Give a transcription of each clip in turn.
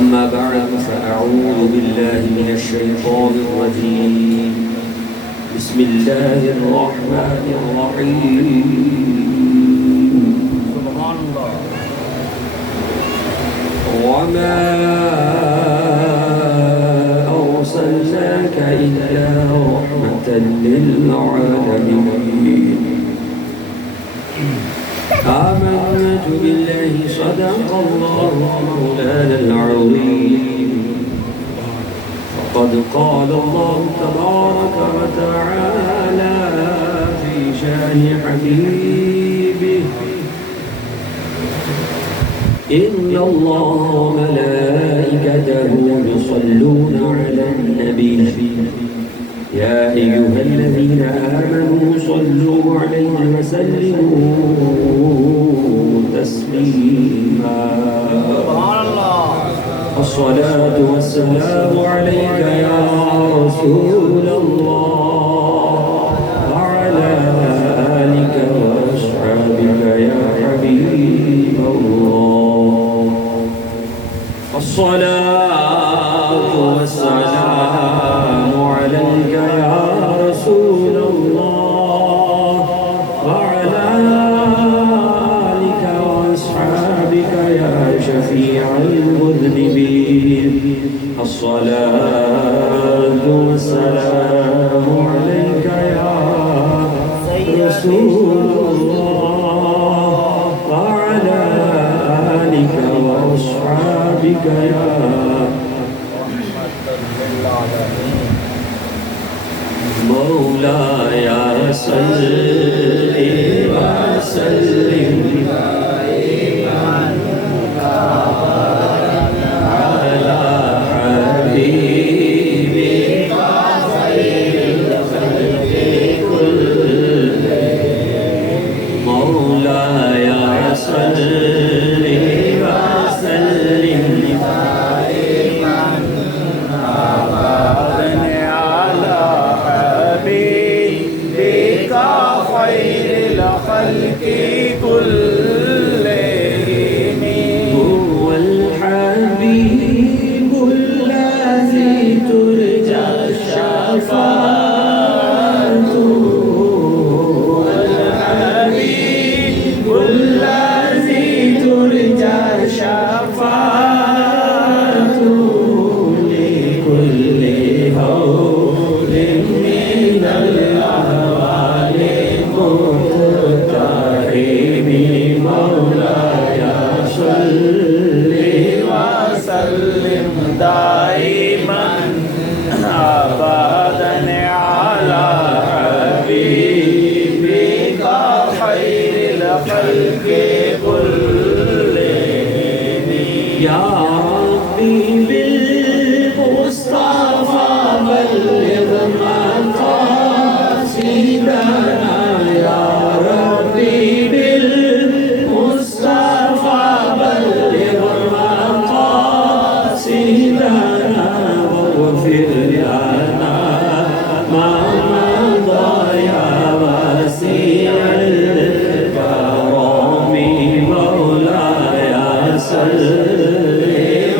أما بعد فأعوذ بالله من الشيطان الرجيم بسم الله الرحمن الرحيم سبحان الله وما أرسلناك إلا رحمة للعالمين آمنت بالله صدق الله مولانا العظيم فقد قال الله تبارك وتعالى في شان حبيبه إن الله وملائكته يصلون على النبي يا أيها الذين آمنوا صلوا عليه وسلموا تسليما سبحان الله الصلاة والسلام عليك يا رسول الله وعلى آلك وأصحابك يا حبيب الله الصلاة والسلام عليك يا رسول الله وعلى آلك وأصحابك يا شفيع المذنبين الصلاة والسلام عليك يا رسول الله وعلى آلك وأصحابك يا مولاي صل وسلم على حبيبك خير الخلق كلهم مولاي صل وسلم الخلق كلهم هو الحبيب الذي ترجى شفاعته هو الحبيب الذي ترجى شفاعته لكل هول من الأهوال مقتحم مولاي صل وسلم دائما ابدا على حبيبك خير الخلق كلهم يا ربي بالمصطفى بلغ مقاصدنا يا ربي بالمصطفى بلغ مقاصدنا واغفر لنا ما مضى يا واسع الكرم مولاي صل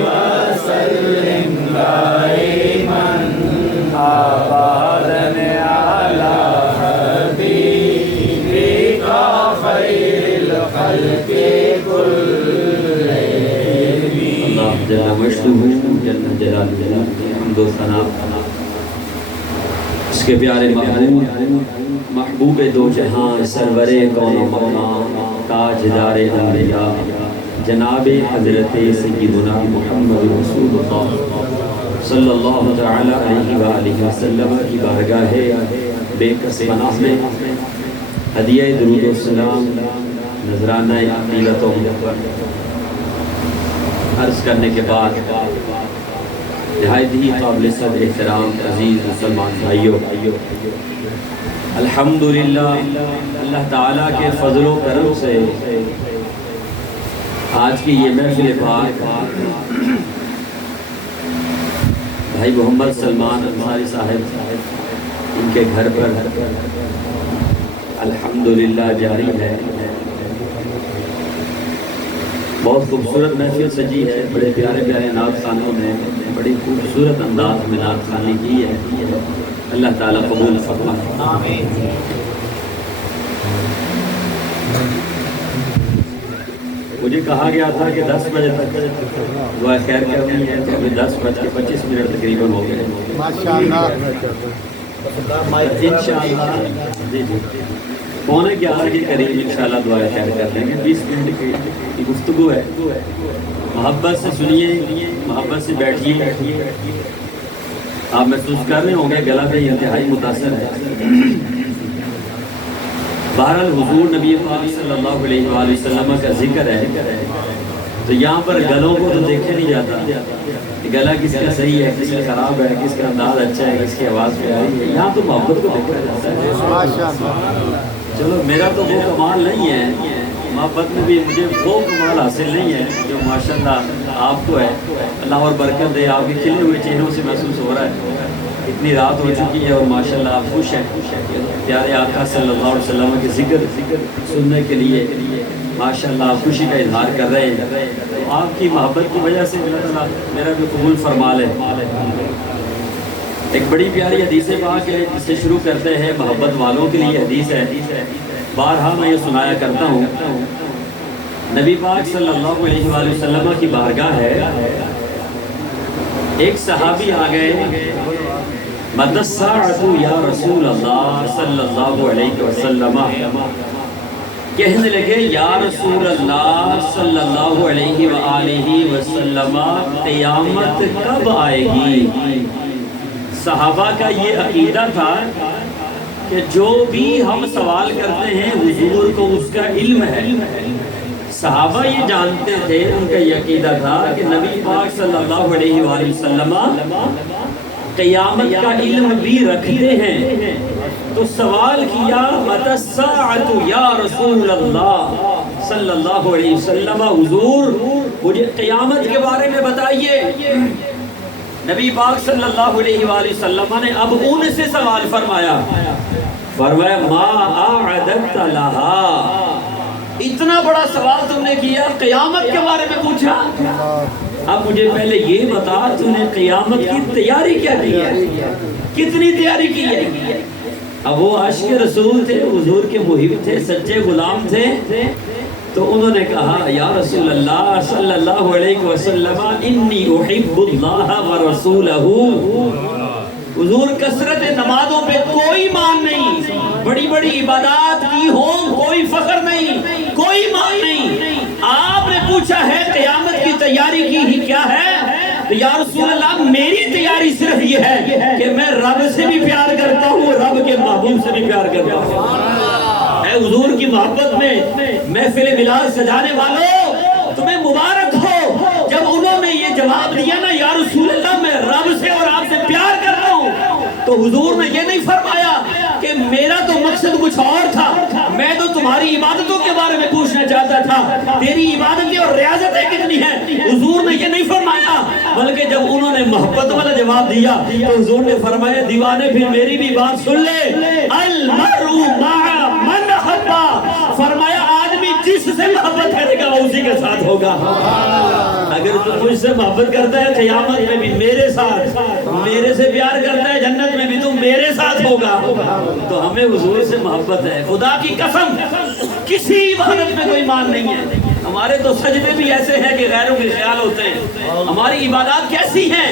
وسلم دائما ابدا على حبيبك خير الخلق كلهم اللہ جل مجدہ جل جلالہ حمد و ثنا اس کے پیارے محبوب دو جہاں سرور کون و مقام تاجدار انبیاء جناب حضرت سیدنا محمد رسول اللہ صلی اللہ تعالی علیہ وآلہ وسلم کی بارگاہ بے کس پناہ میں ہدیہ درود و سلام نذرانہ عقیدت و محبت عرض کرنے کے بعد نہایت ہی قابل صدر احترام عزیز مسلمان بھائیوں الحمدللہ اللہ تعالیٰ کے فضل و کرم سے آج کی یہ محفل پاک بھائی محمد سلمان انصاری صاحب ان کے گھر پر الحمدللہ جاری ہے۔ بہت خوبصورت محفل سجی ہے، بڑے پیارے پیارے نعت خوانوں نے بڑی خوبصورت انداز میں نعت خوانی کی ہے، اللہ تعالیٰ قبول فرمائے۔ آمین۔ مجھے کہا گیا تھا کہ 10 بجے تک دعا خیر کرنی ہے، تو ابھی 10:25 تقریباً ہو گئے۔ ماشاءاللہ۔ انشاءاللہ جی 11:45 کے قریب انشاءاللہ دعا خیر کر لیں گے۔ 20 منٹ کی گفتگو ہے، محبت سے سنیے، محبت سے بیٹھیے۔ آپ محسوس کر رہے ہوں گے گلا پہ انتہائی متاثر ہے۔ بہرحال حضور نبی پاک صلی اللہ علیہ وآلہ وسلم کا ذکر ہے تو یہاں پر گلوں کو تو دیکھا نہیں جاتا کہ گلا کس کا صحیح ہے، کس کا خراب ہے، کس کا انداز اچھا ہے، کس کی آواز پیاری ہے، یہاں تو محبت کو دیکھا جاتا ہے۔ چلو میرا تو وہ کمال نہیں ہے، محبت میں بھی مجھے وہ کمال حاصل نہیں ہے جو ماشاءاللہ آپ کو ہے۔ اللہ اور برکت دے، آپ کے کھلے ہوئے چہروں سے محسوس ہو رہا ہے اتنی رات ہو چکی ہے اور ماشاءاللہ آپ خوش ہیں، پیارے آقا صلی اللہ علیہ وسلم کے ذکر سننے کے لیے ماشاءاللہ آپ خوشی کا اظہار کر رہے ہیں۔ تو آپ کی محبت کی وجہ سے اللہ تعالیٰ میرا بھی قبول فرما لے۔ ایک بڑی پیاری حدیث پاک ہے جس سے شروع کرتے ہیں، محبت والوں کے لیے حدیث ہے، بارہا میں یہ سنایا کرتا ہوں۔ نبی پاک صلی اللہ علیہ وآلہ وسلم کی بارگاہ ہے، ایک صحابی آ گئے، متی الساعۃ یا رسول اللہ صلی اللہ علیہ وسلم، کہنے لگے یا رسول اللہ صلی اللہ علیہ وآلہ وسلم قیامت کب آئے گی؟ صحابہ کا یہ عقیدہ تھا کہ جو بھی ہم سوال کرتے ہیں حضور کو اس کا علم ہے۔ صحابہ یہ جانتے تھے، ان کا یہ عقیدہ تھا کہ نبی پاک صلی اللہ علیہ وآلہ وسلم قیامت کا علم بھی رکھتے ہیں۔ تو سوال کیا متی الساعۃ یا رسول اللہ صلی اللہ علیہ وسلم، حضور مجھے قیامت کے بارے میں بتائیے۔ نبی پاک صلی اللہ علیہ وآلہ وسلم نے اب ان سے سوال فرمایا ما اعددت لها، اتنا بڑا سوال تم نے کیا، قیامت کے بارے میں پوچھا، اب مجھے پہلے یہ بتا تم نے قیامت کی تیاری کیا کی ہے، کتنی تیاری کی ہے؟ اب وہ عاشق رسول تھے، حضور کے محب تھے، سچے غلام تھے، تو انہوں نے کہا یا رسول اللہ صلی اللہ علیہ وسلم انی احب اللہ ورسولہ، حضور کثرت نمازوں پہ کوئی مان نہیں، بڑی بڑی عبادات کی ہوں کوئی فخر نہیں، کوئی مان نہیں، آپ نے پوچھا ہے قیامت کی تیاری کی ہی کیا ہے؟ تو یا رسول اللہ میری تیاری صرف یہ ہے کہ میں رب سے بھی پیار کرتا ہوں، رب کے محبوب سے بھی پیار کرتا ہوں۔ اے حضور کی محبت میں محفل میلاد سجانے والوں تمہیں مبارک ہو، جب انہوں نے یہ جواب دیا نا یا رسول اللہ میں رب سے اور آپ سے پیار کرتا ہوں، تو حضور نے یہ نہیں فرمایا کہ میرا تو مقصد کچھ اور تھا، میں تو تمہاری عبادتوں کے بارے میں پوچھنا چاہتا تھا، تیری عبادتیں اور ریاضتیں کتنی ہیں، حضور نے یہ نہیں فرمایا، بلکہ جب انہوں نے محبت والا جواب دیا تو حضور نے فرمایا دیوانے پھر میری بھی بات سن لے، المرء مع من احب، فرمایا آدمی جس سے محبت کرے گا وہ اسی کے ساتھ ہوگا۔ اگر تو مجھ سے محبت کرتا ہے قیامت میں بھی میرے ساتھ، میرے سے پیار کرتا ہے جنت میں بھی تو میرے ساتھ ہوگا۔ تو ہمیں حضور سے محبت ہے، خدا کی قسم کسی عبادت میں کوئی مان نہیں ہے، ہمارے تو سجدے بھی ایسے ہیں کہ غیروں کے خیال ہوتے ہیں، ہماری عبادات کیسی ہیں،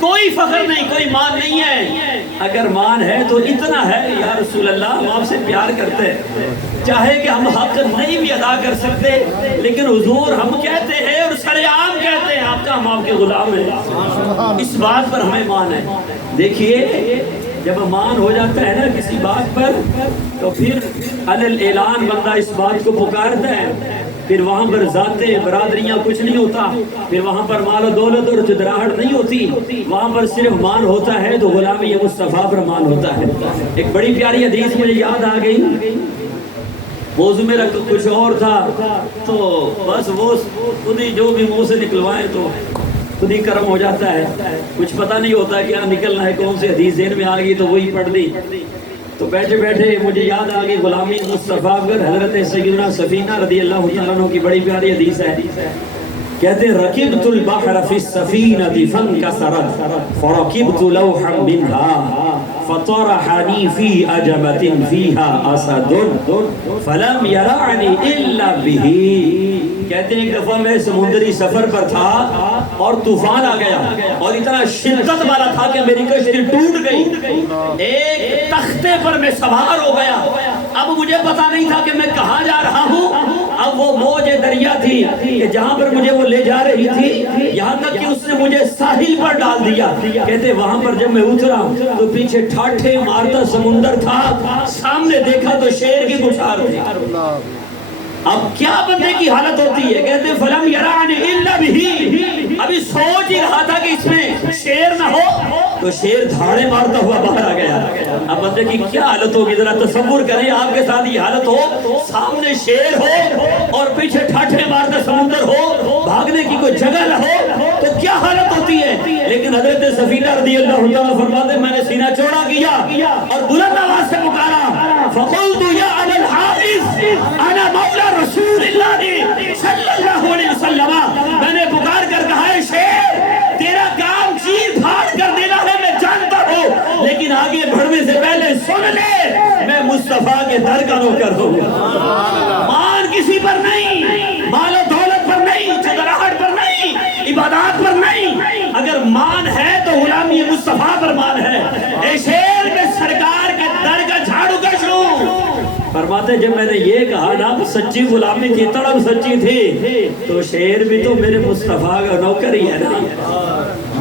کوئی فخر نہیں، کوئی مان نہیں ہے۔ اگر مان ہے تو اتنا ہے یا رسول اللہ ہم آپ سے پیار کرتے ہیں، چاہے کہ ہم حق نہیں بھی ادا کر سکتے لیکن حضور ہم کہتے ہیں اور سر عام کہتے ہیں آپ کا ہم آپ کے غلام ہیں، اس بات پر ہمیں مان ہے۔ دیکھیے جب مان ہو جاتا ہے نا کسی بات پر تو پھر علی اعلان بندہ اس بات کو پکارتا ہے، پھر وہاں پر ذاتیں برادریاں کچھ نہیں ہوتا، پھر وہاں پر مال و دولت اور چدراہٹ نہیں ہوتی، وہاں پر صرف مان ہوتا ہے تو غلامی مصطفیٰ پر مان ہوتا ہے۔ ایک بڑی پیاری حدیث مجھے یاد آ گئی، موضوع میرا کچھ اور تھا تو بس وہ خود ہی جو بھی منہ سے نکلوائے تو خود ہی کرم ہو جاتا ہے، کچھ پتہ نہیں ہوتا کیا نکلنا ہے، کون سی حدیث ذہن میں آ گئی تو وہی پڑھ دی۔ تو بیٹھے بیٹھے مجھے یاد آ گئی غلامی مصطفیٰ پر حضرت سیدنا سفینہ رضی اللہ تعالیٰ عنہ کی بڑی پیاری حدیث ہے. کہتے ہیں رکبت البحر فی السفینة فانکسرت فرکبت لوحا منها فطرحنی فی عجمة فیها اسد فلم یرعنی الا به. کہتے ہیں ایک دفعہ میں سمندری سفر پر تھا اور طوفان آ گیا اور اتنا شدت والا تھا کہ میری کشتی ٹوٹ گئی. ایک تختے پر میں سوار ہو گیا. اب مجھے پتا نہیں تھا کہ میں کہاں جا رہا ہوں. اب وہ موج دریا تھی کہ جہاں پر مجھے وہ لے جا رہی تھی یہاں تک کہ اس نے مجھے ساحل پر ڈال دیا. کہتے وہاں پر جب میں اترا تو پیچھے ٹھاٹھے مارتا سمندر تھا. سامنے دیکھا تو شیر کی بچھار تھی. اب کیا بندے کی حالت ہوتی ہے. کہتے فلم یرعنی الا به. ابھی سوچ ہی رہا تھا کہ اس میں شیر نہ ہو تو شیر دھاڑے مارتا ہوا باہر آ گیا. اب بندے کی کیا حالت ہوگی ذرا تصور کریں. آپ کے ساتھ یہ حالت ہو, سامنے شیر ہو اور پیچھے ٹھاٹھے مارتا سمندر ہو, بھاگنے کی کوئی جگہ نہ ہو تو کیا حالت ہوتی ہے. لیکن حضرت سفینہ رضی اللہ تعالیٰ فرماتے میں نے سینہ چوڑا کیا اور بلند آواز سے پکارا فقلت یا ابا الحارث انا مولا رسول اللہ صلی اللہ علیہ وسلم. میں نے پکار کر کہا ہے شیر تیرا کام چیر پھاڑ کر دینا ہے میں جانتا ہوں, لیکن آگے بڑھنے سے پہلے سن لے میں مصطفیٰ کے در کا نوکر ہوں. مان کسی پر نہیں, مال و دولت پر نہیں, چدراہٹ پر نہیں, عبادات پر نہیں. اگر مان ہے تو غلامی مصطفیٰ پر مان ہے. اے شیر میں سرکار کے در کا جھاڑو کش ہوں. فرماتے جب میں نے یہ کہا نا سچی غلامی کی طرف سچی تھی تو شیر بھی تو میرے مصطفیٰ کا نوکر ہی ہے نا.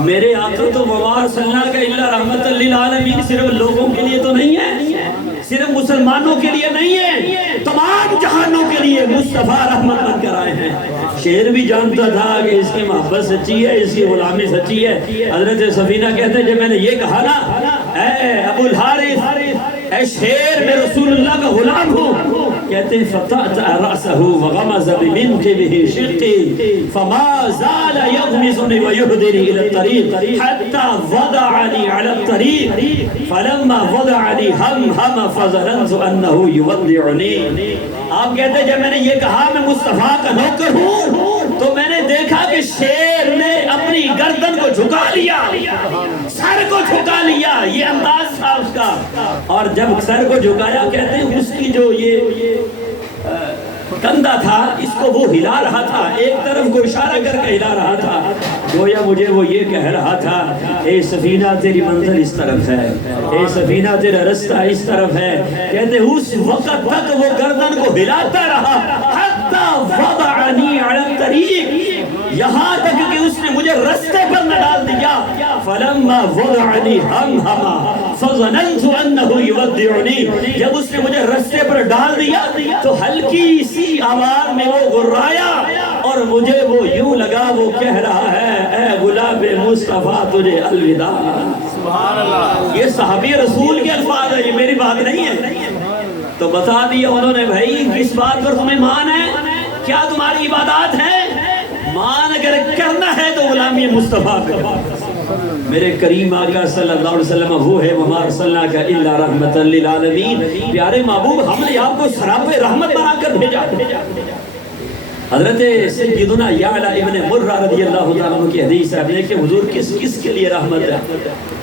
میرے آقا تو وما ارسلناک الا رحمت للعالمین صرف لوگوں کے لیے تو نہیں ہے, صرف مسلمانوں کے لیے نہیں ہے, تمام جہانوں کے لیے مصطفیٰ رحمت بن کر آئے ہیں. شیر بھی جانتا تھا کہ اس کی محبت سچی ہے, اس کی غلامی سچی ہے. حضرت سفینہ کہتے ہیں جب میں نے یہ کہا نا اے ابو الحارث اے شیر میں رسول اللہ کا غلام ہوں. کہتے ہیں فطأت رأسه وغمز بمنقبه شقي فما زال يغمزني ويهدني إلى الطريق حتى وضعني على الطريق فلما وضعني هم فظننت أنه يودعني. آپ کہتے ہیں جب میں نے یہ کہا میں مصطفیٰ کا نوکر ہوں تو میں نے دیکھا کہ شیر نے اپنی گردن کو جھکا لیا, سر کو جھکا لیا. یہ انداز تھا اس کا. اور جب سر کو جھکایا کہتے ہیں اس کی جو یہ کندھا تھا اس کو وہ ہلا رہا تھا, ایک طرف کو اشارہ کر کے ہلا رہا تھا. گویا مجھے وہ یہ کہہ رہا تھا اے سفینہ تیری منزل اس طرف ہے, اے سفینہ تیرا رستہ اس طرف ہے. کہتے اس وقت تک وہ گردن کو ہلاتا رہا حتی وضعنی علی الطریق, یہاں تک کہ اس نے مجھے رستے پر نہ ڈال دیا. فلما وضعنی ہمہما فظننت انه یودعنی, جب اس نے مجھے رستے پر ڈال دیا تو ہلکی سی آواز میں وہ غرایا اور مجھے وہ یوں لگا وہ کہہ رہا ہے اے غلام مصطفیٰ تجھے الوداع. سبحان اللہ. یہ صحابی رسول کے الفاظ ہیں, یہ میری بات نہیں ہے. تو بتا دیا انہوں نے بھائی کس بات پر تمہیں مان ہے, کیا تمہاری عبادات ہے. مان اگر کرنا ہے تو غلامی مصطفیٰ کرو. میرے کریم آقا صلی اللہ علیہ وسلم وہ ہے وما ارسلناک الا رحمت للعالمین. پیارے محبوب ہم نے آپ کو سراپے رحمت بنا کر بھیجا. حضرت سیدنا یعلا ابن مرہ رضی اللہ تعالیٰ عنہ کی حدیث ہے کہ حضور کس کس کے لیے رحمت ہے,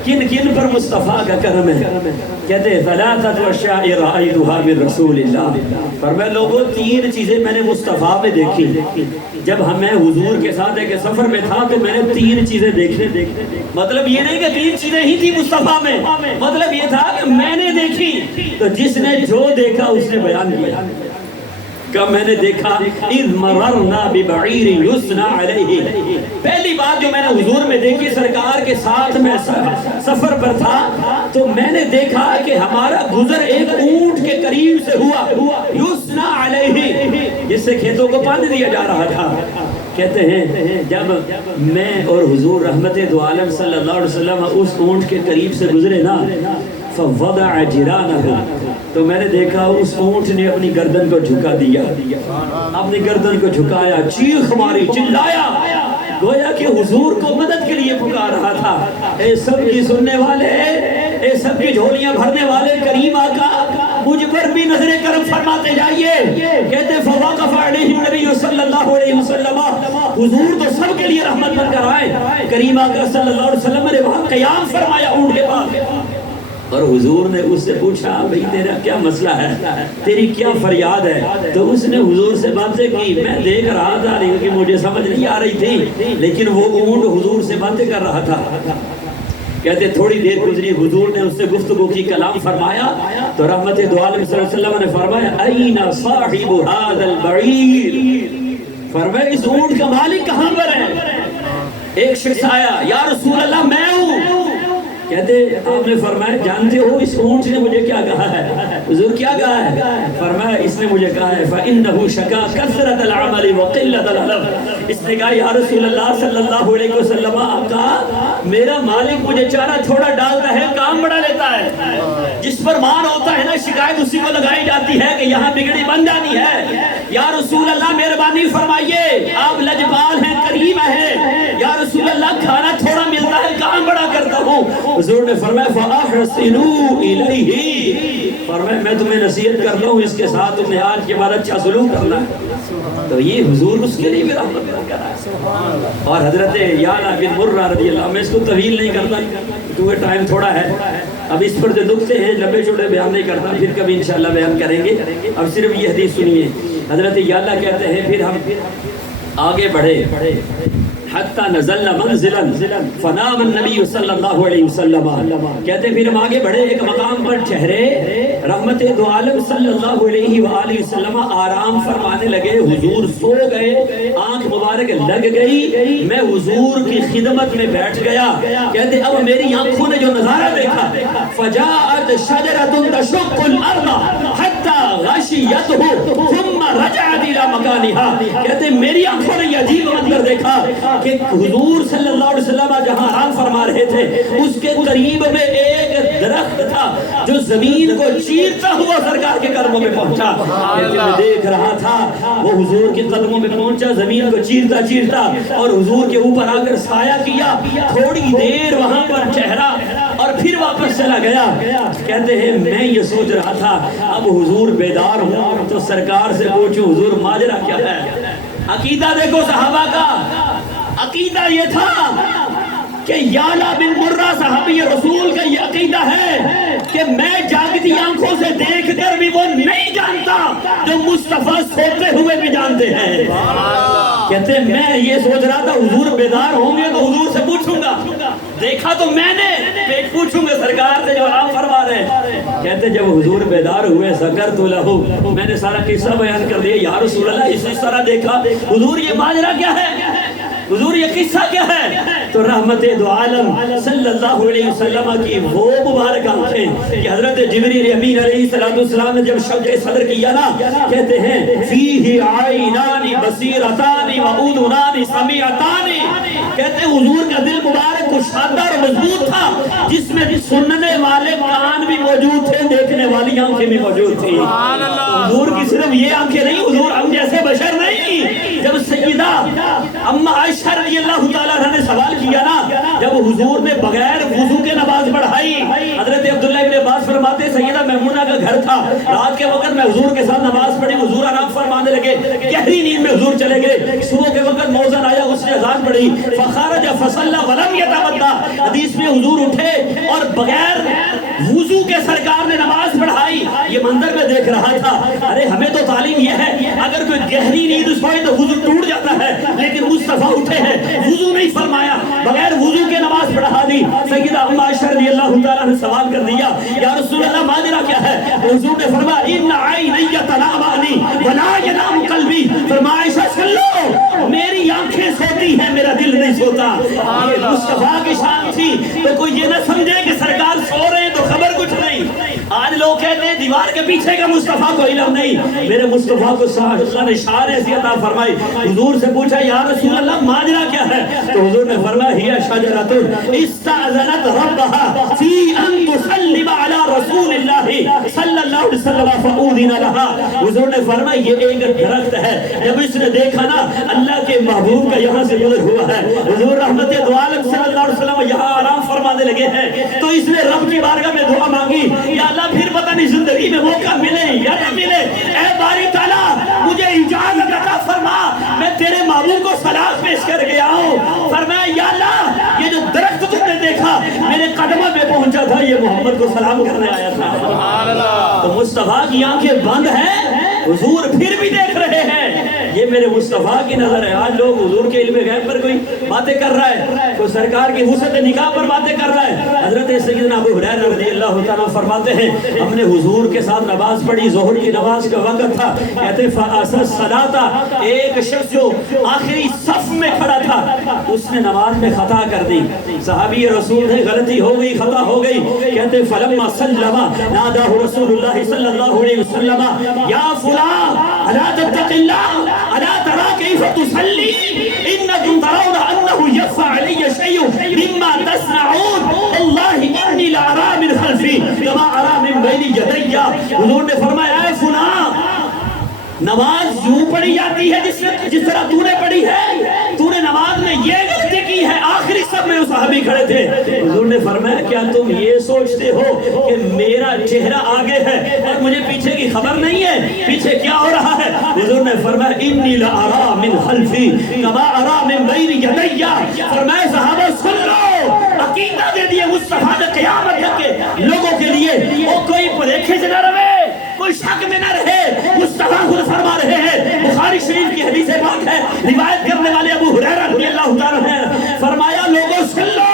کن کن پر مصطفیٰ کا کرم ہے. کہتے ہیں ثلاثۃ اشیاء رأیتها من رسول اللہ. فرمایا لوگوں تین چیزیں میں نے مصطفیٰ میں دیکھی. جب میں حضور کے ساتھ ایک سفر میں تھا تو میں نے تین چیزیں دیکھی. مطلب یہ نہیں کہ تین چیزیں ہی تھی مصطفیٰ میں, مطلب یہ تھا کہ میں نے دیکھی تو جس نے جو دیکھا اس نے بیان کیا. میں نے دیکھا اذ مررنا ببعیر یسنا علیہ. پہلی بات جو میں نے حضور میں دیکھی سرکار کے ساتھ میں سفر پر تھا تو میں نے دیکھا کہ ہمارا گزر ایک اونٹ کے قریب سے ہوا یسنا علیہ, جس سے کھیتوں کو پانی دیا جا رہا تھا. کہتے ہیں جب میں اور حضور رحمت دو عالم صلی اللہ علیہ وسلم اس اونٹ کے قریب سے گزرے نا فوضع جرانہ, تو میں نے دیکھا اس اونٹ نے اپنی گردن کو جھکا دیا, اپنی گردن کو جھکایا, چیخ ماری, چلایا, گویا کہ حضور کو مدد کے لیے پکار رہا تھا. اے سب کی سننے والے اے سب کی جھولیاں بھرنے والے کریم آقا مجھ پر بھی نظر کرم فرماتے جائیے. کہتے فوقف علیہ النبی صلی اللہ علیہ وسلم, حضور تو سب کے لیے رحمت بن کر آئے. کریم آقا صلی اللہ علیہ وسلم نے وہاں قیام فرمایا اونٹ کے پاس, اور حضور نے اس سے پوچھا بھئی تیرا کیا مسئلہ ہے, تیری کیا فریاد ہے؟ تو اس نے حضور سے باتیں کی. میں دیکھ رہا تھا لیکن مجھے سمجھ نہیں آ رہی تھی, لیکن وہ اونٹ حضور سے باتیں کر رہا تھا. کہتے تھوڑی دیر گزری, حضور نے اس سے گفتگو کی, کلام فرمایا تو رحمت دو عالم صلی اللہ علیہ وسلم نے فرمایا این صاحب هذا البعیر, فرمایا اس اونٹ کا مالک کہاں پر ہے؟ ایک شخص آیا, یا رسول اللہ میں ہوں. کہتے آپ نے فرمایا جانتے ہو اس اونٹ نے مجھے کیا کہا ہے؟ حضور کیا کہا ہے؟ فرمایا اس نے مجھے کہا ہے فَإِنَّهُ شَكَا كَثْرَةَ الْعَمَلِ وَقِلَّةَ الْعَلَمِ. اس نے کہا یا رسول اللہ صلی اللہ علیہ وسلم, آقا میرا مالک مجھے چارہ تھوڑا ڈالتا ہے, کام بڑا لیتا ہے. جس پر مان ہوتا ہے نا شکایت اسی کو لگائی جاتی ہے کہ یہاں بگڑی بن جانی ہے. یا رسول اللہ مہربانی فرمائیے, آپ لجپال ہیں, کریم ہیں, یا رسول اللہ کھانا تھوڑا ملتا ہے, کام بڑا کرتا ہوں. حضور نے فرمایا فَأَحْسِنُوا إِلَيْهِ, فرمایا میں تمہیں نصیحت کرتا ہوں اس کے ساتھ تم نے آج کے بعد اچھا سلوک کرنا. تو یہ حضور اس کے لیے بھی رحمت کر رہا ہے. اور حضرت یعلا بن مرہ رضی اللہ, میں اس کو طویل نہیں کرتا کیونکہ ٹائم تھوڑا ہے, اب اس پر جو نقطے ہیں لمبے چھوٹے بیان نہیں کرتا, پھر کبھی انشاءاللہ بیان کریں گے. اب صرف یہ حدیث سنیے. حضرت یعلا کہتے ہیں پھر ہم آگے بڑھے حتی نزلنا منزلا فنام النبی صلی اللہ علیہ وسلم. کہتے پھر ہم آگے بڑھے, ایک مقام پر ٹھہرے, رحمت دو عالم صلی اللہ علیہ وآلہ وسلم آرام فرمانے لگے. حضور سو گئے, آنکھ مبارک لگ گئی, میں حضور کی خدمت میں بیٹھ گیا. کہتے اب میری آنکھوں نے جو نظارہ دیکھا, فجاءت شجرۃ تشق الارض حتی غشیتہ ثم رجعت الى مکانها. کہتے میری آنکھوں نے یہ عجیب منظر دیکھا کہ حضور صلی اللہ علیہ وسلم جہاں آرام فرما رہے تھے اس کے قریب میں ایک درخت تھا جو زمین کو چیرتا ہوا سرکار کے قدموں میں پہنچا. میں دیکھ رہا تھا وہ حضور کے قدموں میں پہنچا, زمین کو چیرتا چیرتا اور حضور کے اوپر آ کر سایہ کیا. تھوڑی دیر وہاں پر ٹھہرا اور پھر واپس چلا گیا. کہتے ہیں میں یہ سوچ رہا تھا اب حضور بیدار ہوں تو سرکار سے پوچھوں حضور ماجرا کیا ہے. عقیدہ دیکھو صحابہ کا, عقیدہ یہ تھا کہ یعلا بن مرہ صحابی رسول کا یہ عقیدہ ہے کہ میں جاگتی آنکھوں سے دیکھ کر بھی وہ نہیں جانتا جو مصطفیٰ سوتے ہوئے بھی جانتے ہیں. کہتے ہیں میں یہ سوچ رہا تھا حضور بیدار ہوں گے تو حضور سے پوچھوں گا, دیکھا تو میں نے, پیٹ پوچھوں گے سرکار سے جو آرام فرما رہے ہیں. کہتے جب حضور بیدار ہوئے ذکرت لہو, میں نے سارا قصہ بیان کر دیا. یا رسول اللہ اس طرح دیکھا, حضور یہ ماجرا کیا ہے, حضور یہ قصہ کیا ہے؟ تو رحمت دو عالم صلی اللہ علیہ وسلم کی وہ مبارک آنکھیں کہ حضرت جبریل امین علیہ السلام نے جب شق صدر کیا نا, کہتے ہیں فیہ عینان بصیرتان و اذنان سمیعتان. کہتے ہیں حضور کا دل مبارک کشادہ اور مضبوط تھا جس میں سننے والے کان بھی موجود تھے, دیکھنے والی آنکھیں بھی موجود تھی. حضور کی صرف یہ آنکھیں نہیں, حضور ہم جیسے بشر نہیں. جب سیدہ اما عائشہ رضی اللہ تعالیٰ عنہ نے سوال کیا نا, جب حضور نے بغیر وضو کے نماز پڑھائی, حضرت عبداللہ ابن عباس فرماتے سیدہ میمونہ کا گھر تھا, رات کے وقت میں حضور کے ساتھ نماز پڑھی, حضور آرام فرمانے لگے, گہری نیند میں حضور چلے گئے. صبح کے وقت موذن آیا, اس نے اذان پڑھی, فخرج فصلى ولم يتوضا. حدیث میں حضور اٹھے اور بغیر وضو کے سرکار نے نماز پڑھائی. یہ منظر میں دیکھ رہا تھا, ارے ہمیں تو تعلیم یہ ہے اگر کوئی گہری نیند اس ہوئے تو وضو ٹوٹ جاتا ہے, لیکن مصطفیٰ اٹھے ہیں, وضو نہیں فرمایا, بغیر وضو کے نماز پڑھا دی. سیدہ ام عائشہ رضی اللہ تعالیٰ نے سوال کر دیا, یا رسول اللہ ماجرا کیا ہے؟ حضور نے فرمایا ان عینی تنامانی ولا ینام قلبی. فرمایا عائشہ سن لو, میری آنکھیں سوتی ہیں, میرا دل نہیں سوتا. یہ مصطفیٰ کی شان تھی. تو کوئی یہ نہ سمجھے کہ سرکار سو رہے ہیں تو خبر کچھ نہیں. آج لوگ کہتے ہیں دیوار کے پیچھے کا مصطفیٰ کو علم نہیں. میرے مصطفیٰ کو اللہ نے شان ایسی عطا فرمائی. حضور سے پوچھا یا رسول اللہ ماجرا کیا ہے؟ تو حضور نے فرمایا ہی شجرۃ استأذنت ربها فی ان تسلم علی رسول اللہ صلی اللہ علیہ وسلم فأذن لها. حضور نے فرمایا یہ ایک درخت ہے, جب اس نے دیکھا نا اللہ کے محبوب کا یہاں سے گزر ہوا ہے, حضور رحمت دو عالم صلی اللہ علیہ وسلم یہاں آرام فرما فرمانے لگے ہیں تو اس نے رب کی بارگاہ میں دعا مانگی، یا اللہ پھر پتہ نہیں زندگی میں موقع ملے یا نہ ملے، اے باری تعالیٰ مجھے اجازت عطا فرما، میں تیرے معبود کو سلام پیش کر گیا ہوں۔ فرمایا یا اللہ یہ جو درخت تم نے دیکھا میرے قدموں میں پہنچا تھا، یہ محمد کو سلام کرنے آیا تھا۔ تو مصطفیٰ کی آنکھیں بند ہیں، حضور پھر بھی دیکھ رہے ہیں، یہ میرے مصطفیٰ کی نظر ہے۔ آج لوگ حضور کے علم غیب پر کوئی باتیں کر رہا ہے، کوئی سرکار کی وسعت نکاح پر باتیں کر رہا ہے۔ حضرت سیدنا ابو ہریرہ رضی اللہ تعالیٰ فرماتے ہیں ہم نے حضور کے ساتھ نماز پڑھی، ظہر کی نماز کا وقت تھا، کہتے فَأَسَ الصَّلَاةَ، ایک شخص جو آخری صف میں کھڑا تھا اس نے نماز میں خطا کر دی، صحابی رسول ہے غلطی ہو گئی، خطا ہو گئی، کہتے فَلَمَّا سَلَّمَ نَادَاهُ رسول اللہ صلی اللہ علیہ وسلم یا فلان الا تتق اللہ الا ترى كيف تصلي انكم ترون انه يخفى علي شيء مما تصنعون والله اني لارى من خلفي كما ارى من بين يدي۔ حضور نے فرمایا اے فلان نماز یوں پڑھی جاتی ہے جس طرح تو نے پڑھی ہے، تو نے نماز میں یہ غلطی کی ہے۔ آخری سب میں وہ صحابی کھڑے تھے، حضور نے فرمایا کیا تم یہ سوچتے ہو کہ میرا چہرہ آگے ہے اور مجھے پیچھے کی خبر نہیں ہے، پیچھے کیا ہو رہا ہے؟ حضور نے فرمایا انی لارا من خلفی کما ارا من بین یدی۔ فرمایا صحابہ سن لو، عقیدہ دے دیے مصطفیٰ نے قیامت تک کے لوگوں کے لیے، وہ کوئی پریکھے سے نہ رہے، کوئی شک میں نہ رہے۔ مصطفیٰ خود فرما رہے ہیں، بخاری شریف کی حدیث پاک ہے، روایت کرنے والے ابو ہریرہ رضی اللہ تعالیٰ نے فرمایا لوگوں سن لو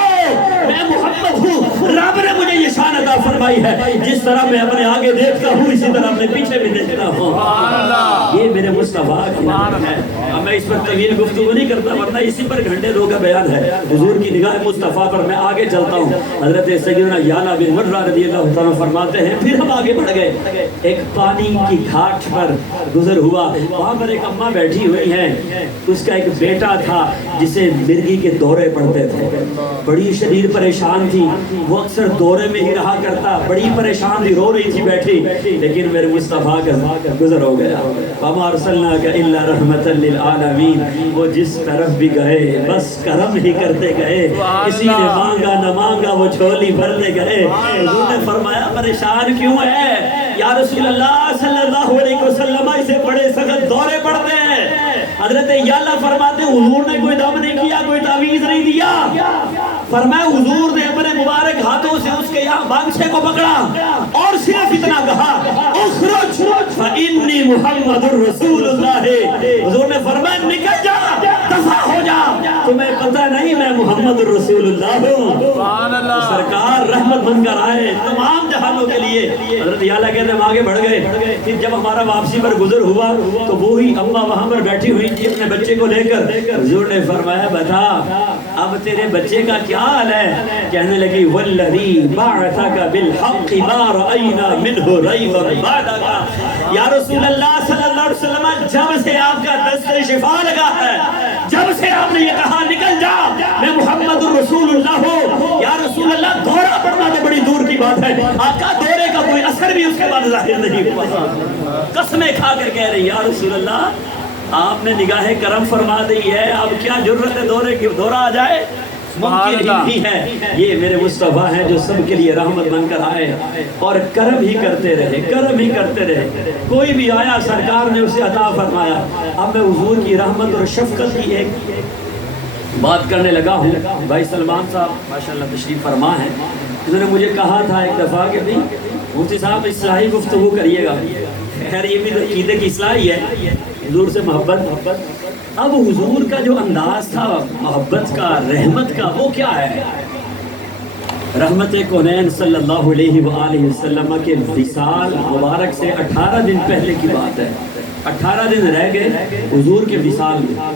میں محمد ہوں، رب نے مجھے یہ شان عطا فرمائی ہے، جس طرح میں اپنے آگے دیکھتا ہوں اسی طرح اپنے پیچھے بھی دیکھتا ہوں۔ یہ میرے مصطفیٰ کی نام ہے۔ اب میں اس پر طویل گفتگو نہیں کرتا ورنہ اسی پر گھنٹے دو کا بیان ہے۔ حضور کی نگاہ مصطفیٰ پر میں آگے چلتا ہوں۔ حضرت سیدنا یعلا بن مرہ رضی اللہ تعالیٰ فرماتے ہیں پھر ہم آگے بڑھ گئے، ایک پانی کی گھاٹ پر گزر ہوا، وہاں پر ایک اماں بیٹھی ہوئی ہیں، اس کا ایک بیٹا تھا جسے مرگی کے دورے پڑتے تھے، بڑی شدید پریشان تھی، وہ اکثر دورے میں ہی رہا کرتا، بڑی پریشان تھی، رو رہی تھی بیٹھی، لیکن میرے مصطفیٰ کا گزر ہو گیا۔ وَمَا أَرْسَلْنَاكَ إِلَّا رَحْمَةً لِلْعَالَمِينَ، وہ جس طرف بھی گئے بس کرم ہی کرتے گئے، کسی نے مانگا نہ مانگا وہ جھولی بھرتے گئے۔ حضور نے فرمایا پریشان کیوں ہے یا رسول اللہ صلی اللہ علیہ وسلم، اسے بڑے سخت دورے پڑتے ہیں۔ حضرت یعلا فرماتے حضور نے کوئی دم نہیں کیا، کوئی تعویذ نہیں دیا، فرمایا حضور نے اپنے مبارک ہاتھوں سے اس کے یہاں بانچھے کو پکڑا اور صرف اتنا کہا اخرج فإنی محمد الرسول اللہ۔ حضور نے فرمایا نکل جا، دفع ہو جا، تمہیں پتہ نہیں میں محمد الرسول اللہ ہوں۔ سرکار رحمت بن کر آئے تمام جہانوں کے لیے۔ حضرت یعلا کہتے ہیں ہم آگے بڑھ گئے، پھر جب ہمارا واپسی پر گزر ہوا تو وہی اماں وہاں پر بیٹھی ہوئی تھی اپنے بچے کو لے کر۔ حضور نے فرمایا بتا اب تیرے بچے کا کیا حال ہے؟ کہنے لگی والذی بعثک بالحق ما رأینا منہ ریبا بعدک۔ یا رسول اللہ صلی اللہ علیہ وسلم جب سے آپ کا دست شفا لگا ہے، جب سے آپ نے یہ کہا نکل جا میں محمد الرسول اللہ ہوں، یا رسول اللہ دورہ پڑنا تو بڑی دور کی بات ہے، آقا دورے کا کوئی اثر بھی اس کے بعد ظاہر نہیں ہوا۔ قسمیں کھا کر کہہ رہی یا رسول اللہ آپ نے نگاہ کرم فرما دی ہے، اب کیا ضرورت ہے دورے کی، دورہ آ جائے ممکن ہی ہے۔ یہ میرے مصطفیٰ ہیں جو سب کے لیے رحمت بن کر آئے اور کرم ہی کرتے رہے، کرم ہی کرتے رہے، کوئی بھی آیا سرکار نے اسے عطا فرمایا۔ اب میں حضور کی رحمت اور شفقت کی ایک بات کرنے لگا ہوں۔ بھائی سلمان صاحب ماشاءاللہ تشریف فرما ہیں، انہوں نے مجھے کہا تھا ایک دفعہ کہ بھئی مفتی صاحب اصلاحی گفتگو کریے گا، خیر یہ بھی عقیدے کی اصلاح ہی ہے، حضور سے محبت۔ اب حضور کا جو انداز تھا محبت کا، رحمت کا، وہ کیا ہے؟ رحمت کونین صلی اللہ علیہ وآلہ وسلم کے وصال مبارک سے 18 دن پہلے کی بات ہے، 18 دن رہ گئے حضور کے وصال میں۔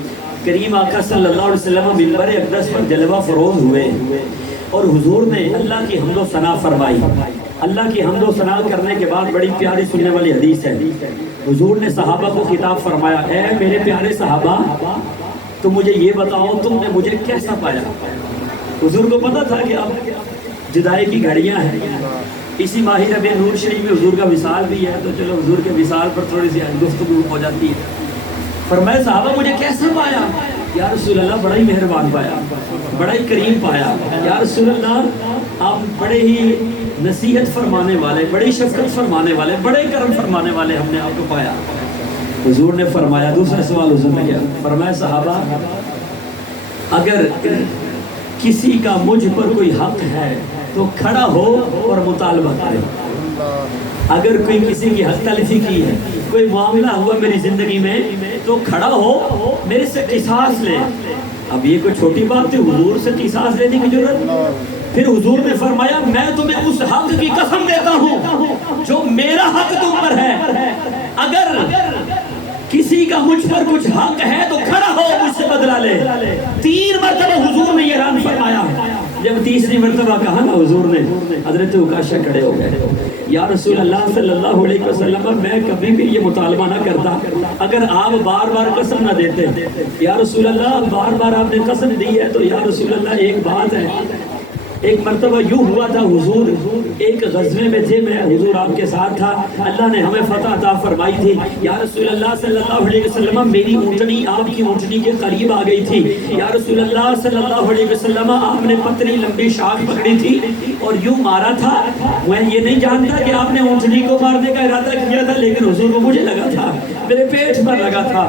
کریم آقا صلی اللہ علیہ وسلم منبر اقدس پر جلوہ فروز ہوئے اور حضور نے اللہ کی حمد و ثنا فرمائی۔ اللہ کی حمد و ثنا کرنے کے بعد بڑی پیاری سننے والی حدیث ہے، حضور نے صحابہ کو خطاب فرمایا اے میرے پیارے صحابہ تم مجھے یہ بتاؤ تم نے مجھے کیسا پایا۔ حضور کو پتا تھا کہ اب جدائی کی گھڑیاں ہیں، اسی ماہ ربیع نور شریف میں حضور کا وصال بھی ہے، تو چلو حضور کے وصال پر تھوڑی سی گفتگو ہو جاتی ہے۔ فرمایا صحابہ مجھے کیسا پایا؟ یا رسول اللہ بڑا ہی مہربان پایا، بڑا ہی کریم پایا، یا رسول اللہ آپ بڑے ہی نصیحت فرمانے والے، بڑی شفقت فرمانے والے، بڑے کرم فرمانے والے ہم نے آپ کو پایا۔ حضور نے فرمایا، دوسرا سوال حضور نے کیا فرمایا، صحابہ اگر کسی کا مجھ پر کوئی حق ہے تو کھڑا ہو اور مطالبہ کرے۔ اگر کوئی کسی کی حق تلفی کی ہے، کوئی معاملہ ہوا میری زندگی میں، تو کھڑا ہو میرے سے قصاص لے۔ اب یہ کوئی چھوٹی بات تھی، حضور سے قصاص لینے کی ضرورت؟ پھر حضور نے فرمایا، میں تمہیں اس حق کی قسم دیتا ہوں جو میرا حق تم پر ہے، اگر کسی کا مجھ پر کچھ حق ہے تو کھڑا ہو مجھ سے بدلہ لے۔ 3 مرتبہ حضور نے یہ اعلان فرمایا۔ جب تیسری مرتبہ کہا نا حضور نے، حضرت عکاشہ کھڑے ہو گئے، یا رسول اللہ صلی اللہ علیہ وسلم میں کبھی بھی یہ مطالبہ نہ کرتا اگر آپ بار بار قسم نہ دیتے۔ یا رسول اللہ بار بار آپ نے قسم دی ہے تو یا رسول اللہ ایک بات ہے۔ ایک مرتبہ یوں ہوا تھا، حضور ایک غزوے میں تھے، میں حضور آپ کے ساتھ تھا، اللہ نے ہمیں فتح عطا فرمائی تھی، یا رسول اللہ صلی اللہ علیہ وسلم میری اونٹنی آپ کی اونٹنی کے قریب آ گئی تھی، یا رسول اللہ صلی اللہ علیہ وسلم آپ نے پتلی لمبی شاخ پکڑی تھی اور یوں مارا تھا۔ میں یہ نہیں جانتا کہ آپ نے اونٹنی کو مارنے کا ارادہ کیا تھا، لیکن حضور کو مجھے لگا تھا، میرے پیٹ پر لگا تھا۔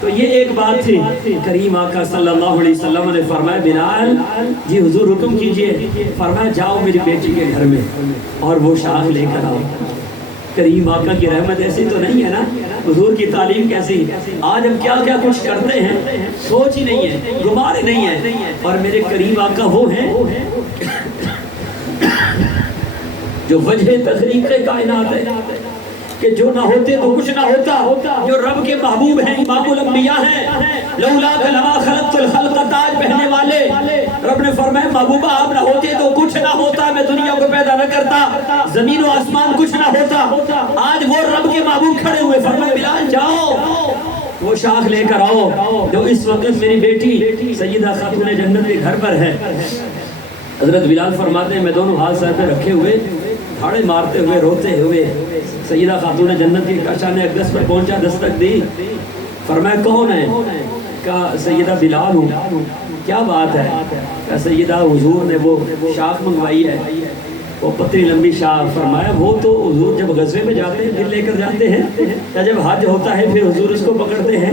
تو یہ ایک بات تھی۔ کریم آقا صلی اللہ علیہ وسلم نے فرمایا، بلال جی حضور حکم کیجئے، فرمایا جاؤ میری بیٹی کے گھر میں اور وہ شاخ لے کر آؤ۔ کریم آقا کی رحمت ایسی تو نہیں ہے نا، حضور کی تعلیم کیسی، آج ہم کیا کیا کچھ کرتے ہیں سوچ ہی نہیں ہے، گمان ہی نہیں ہے۔ اور میرے کریم آقا وہ ہیں جو وجہ تخلیق کائنات ہے، کہ جو نہ ہوتے تو کچھ نہ ہوتا، جو رب کے محبوب ہیں، امام الانبیاء ہیں، لولاک لما خلقت الخلق تاج پہننے والے، رب نے فرمایا محبوبہ آپ نہ ہوتے تو کچھ نہ ہوتا، میں دنیا کو پیدا نہ کرتا، زمین و آسمان کچھ نہ ہوتا۔ آج وہ رب کے محبوب کھڑے ہوئے، فرمایا بلال جاؤ وہ شاخ لے کر آؤ جو اس وقت میری بیٹی سیدہ خاتون جنت کے گھر پر ہے۔ حضرت بلال فرماتے ہیں میں دونوں ہاتھ سر پہ رکھے ہوئے، دھاڑے مارتے ہوئے، روتے ہوئے سیدہ خاتون جنت کی کاشان اقدس پر پہنچا، دستک دی، فرمایا کون ہے؟ کہا سیدہ بلال ہوں۔ کیا بات ہے؟ کہا سیدہ حضور نے وہ شاخ منگوائی ہے، وہ پتلی لمبی شاخ۔ فرمایا وہ تو حضور جب غزوے میں جاتے ہیں پھر لے کر جاتے ہیں، یا جب حج ہوتا ہے پھر حضور اس کو پکڑتے ہیں،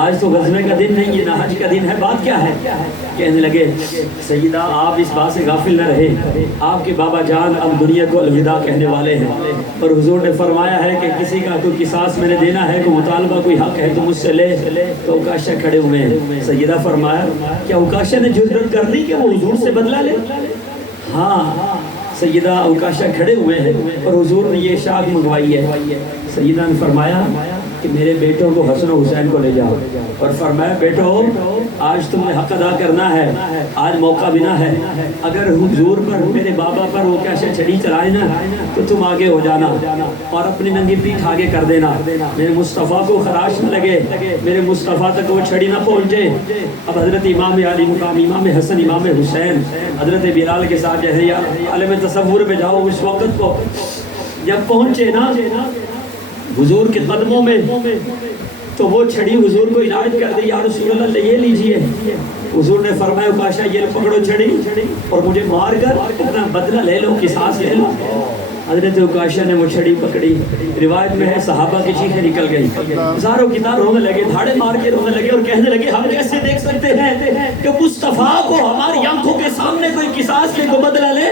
آج تو غزوے کا دن نہیں، یہ نہ حج کا دن ہے، بات کیا ہے؟ کہنے لگے سیدہ آپ اس بات سے غافل نہ رہے، آپ کے بابا جان اب دنیا کو الوداع کہنے والے ہیں، اور حضور نے فرمایا ہے کہ کسی کا کوئی قصاص میں نے دینا ہے، کوئی مطالبہ کوئی حق ہے تو مجھ سے لے۔ تو عکاشہ کھڑے ہوئے ہیں، سیدہ فرمایا کیا عکاشہ نے جرأت کر لی کہ وہ حضور سے بدلہ لے؟ ہاں سیدہ عکاشہ کھڑے ہوئے ہیں اور حضور نے یہ شاخ منگوائی ہے۔ سیدہ نے فرمایا کہ میرے بیٹوں کو حسن و حسین کو لے جاؤ، اور فرمایا بیٹو آج تم نے حق ادا کرنا ہے، آج موقع بنا ہے، اگر حضور پر میرے بابا پر وہ کیسے چھڑی چلائے نا تو تم آگے ہو جانا اور اپنی ننگی پیٹھ آگے کر دینا، میرے مصطفیٰ کو خراش نہ لگے، میرے مصطفیٰ تک وہ چھڑی نہ پہنچے۔ اب حضرت امام علی مقام، امام حسن، امام حسین حضرت بلال کے ساتھ جو ہے عالم تصور میں جاؤ، اس وقت کو جب پہنچے نا حضور کے قدموں میں تو وہ چھڑی حضور کو عنایت کر دی، یا رسول اللہ یہ لیجئے۔ حضور نے فرمایا عکاشہ یہ پکڑو چھڑی اور مجھے مار کر اپنا بدلہ لے لو، قصاص لے لو۔ حضرت عکاشہ نے وہ چھڑی پکڑی، روایت میں ہے صحابہ کی چیخیں نکل گئی، ہزاروں کی تعداد رونے لگے، دھاڑے مار کے رونے لگے اور کہنے لگے ہم کیسے دیکھ سکتے ہیں کہ مصطفیٰ کو ہماری آنکھوں کے سامنے کوئی قصاص لے کو بدلہ لے،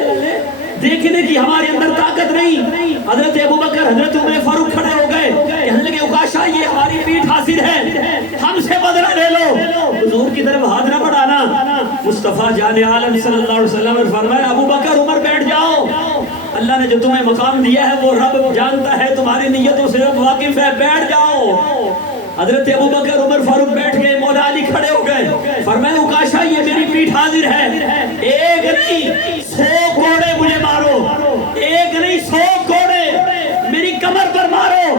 دیکھنے کی ہمارے اندر طاقت نہیں۔ حضرت ابوبکر، حضرت عمر فاروق کھڑے ہو گئے، کہنے لگے عکاشہ یہ ہماری پیٹھ حاضر ہے، ہم سے بدلہ لے لو، حضور کی طرف ہاتھ نہ بڑھانا۔ مصطفیٰ جان عالم صلی اللہ علیہ وسلم نے فرمایا ابوبکر عمر بیٹھ جاؤ، اللہ نے جو تمہیں مقام دیا ہے وہ رب جانتا ہے، تمہاری نیتوں سے رب واقف ہے، بیٹھ جاؤ۔ حضرت ابوبکر عمر فاروق بیٹھ گئے، مولا علی کھڑے ہو گئے، فرمایا عکاشہ یہ میری پیٹھ حاضر ہے، ایک نہیں 100 کوڑے مجھے مارو، ایک نہیں 100 کوڑے میری کمر پر مارو،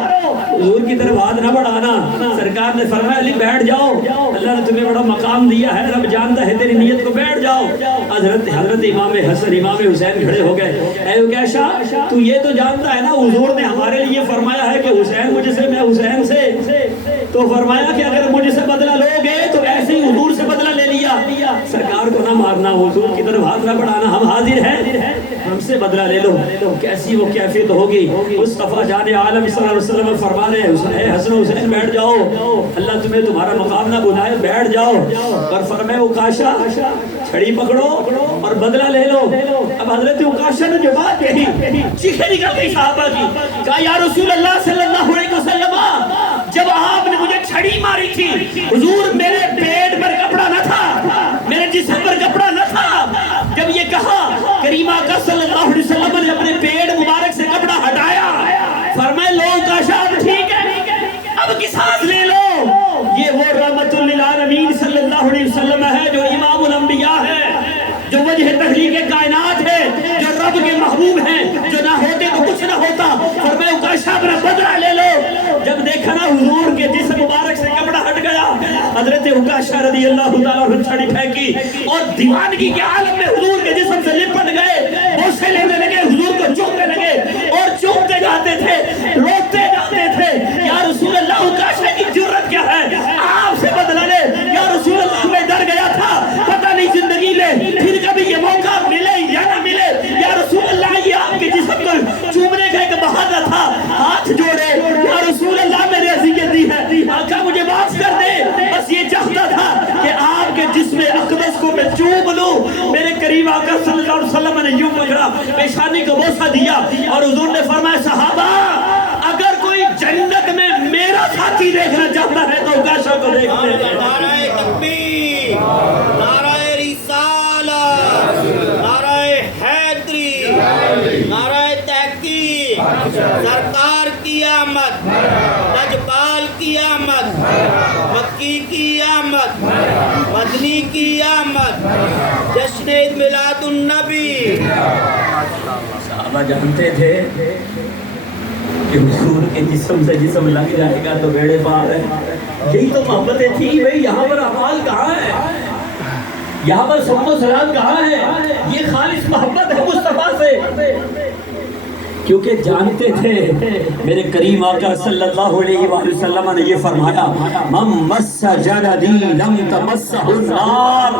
حضور کی طرف ہاتھ نہ بڑھانا۔ سرکار نے فرمایا علی بیٹھ جاؤ، اللہ نے تمہیں بڑا مقام دیا ہے، رب جانتا ہے تیری نیت کو، بیٹھ جاؤ۔ حضرت امام حسن امام حسین کھڑے ہو گئے، اے عکاشہ تو یہ تو جانتا ہے نا حضور نے ہمارے لیے فرمایا ہے کہ حسین مجھ سے میں حسین سے، تو فرمایا کہ اگر مجھ سے بدلہ لو گے تو ایسے ہی حضور سے بدلہ مارنا، حضور کی طرف ہاتھ نہ بڑھانا، ہم حاضر ہیں، ہم سے بدلہ لے لو۔ کیسی وہ کیفیت ہوگی؟ مصطفیٰ جان عالم صلی اللہ علیہ وسلم فرما رہے ہیں اے حسن و حسین بیٹھ جاؤ، اللہ تمہیں تمہارا مقام نہ بلائے، بیٹھ جاؤ۔ اور فرمائے عکاشہ چھڑی پکڑو اور بدلہ لے لو۔ اب حضرت عکاشہ نے جو بات کہی چیخیں نکل گئی صحابہ کی، کہا یا رسول اللہ صلی اللہ علیہ وسلم، جب آپ نے مجھے چھڑی ماری تھی حضور میرے پیٹ پر کپڑا نہ تھا، میرے جسم پر کپڑا نہ تھا۔ جب یہ کہا کریم آقا صلی اللہ علیہ وسلم نے اپنے پیٹ مبارک سے کپڑا ہٹایا، فرمائے لو عکاشہ اب ٹھیک ہے، اب کی سانس لے لو۔ یہ وہ رحمت للعالمین صلی اللہ علیہ وسلم ہے جو امام الانبیاء ہے، جو وجہ تخلیق کائنات ہے، جو رب کے محبوب ہیں، جو نہ ہوتے تو کچھ نہ ہوتا۔ فرمائے عکاشہ اپنا بدلہ لے لو۔ جب دیکھا نا حضور کے جسم مبارک سے کپڑا ہٹ گیا، حضرت عکاشہ رضی اللہ تعالیٰ عنہ چھڑی پھینکی اور دیوانگی کے عالم میں حضور کے جسم سے لپٹ گئے، بوسے لینے لگے، حضور کو چومنے لگے اور چومتے جاتے تھے، روتے جاتے تھے۔ یا رسول اللہ عکاشہ کی جرت کیا ہے؟ آپ سے بدلہ لے۔ یا رسول اللہ میں ڈر گیا تھا، پتہ نہیں زندگی میں پھر کبھی یہ موقع ملے یا نہ ملے۔ یا رسول اللہ یہ آپ کے جسم کو چومنے کا ایک بہانہ تھا، ہاتھ جوڑے، یا رسول اللہ میں نے اذیت دی ہے، آقا مجھے معاف کر دے، بس یہ چاہتا تھا کہ آپ کے جسم اقدس کو میں چوم لوں۔ میرے کریم آقا صلی اللہ علیہ وسلم نے یوں پکڑا، پیشانی کو بوسہ دیا اور حضور نے فرمایا صحابہ اگر کوئی جنت میں میرا ساتھی دیکھنا چاہتا ہے تو عکاشہ کو دیکھنے ہیں۔ نعرہ تکبیر، نعرہ رسالت، نعرہ حیدری، نعرہ تحقیق، سرکار کی آمد، لجپال کی آمد، مکی کی آمد، مدنی کی آمد، جشن میلاد النبی۔ صحابہ جانتے تھے کہ حضور کے جسم سے جسم لگ جائے گا تو بیڑے پار ہے۔ یہی تو محبتیں تھی بھئی، یہاں پر اعمال کہاں ہے؟ یہاں پر صحبت و سلام کہاں ہے؟ یہ خالص محبت ہے مصطفیٰ سے، کیونکہ جانتے تھے میرے کریم آقا صلی اللہ علیہ وآلہ وسلم نے یہ فرمایا من مس جلدی لم تمسہ النار۔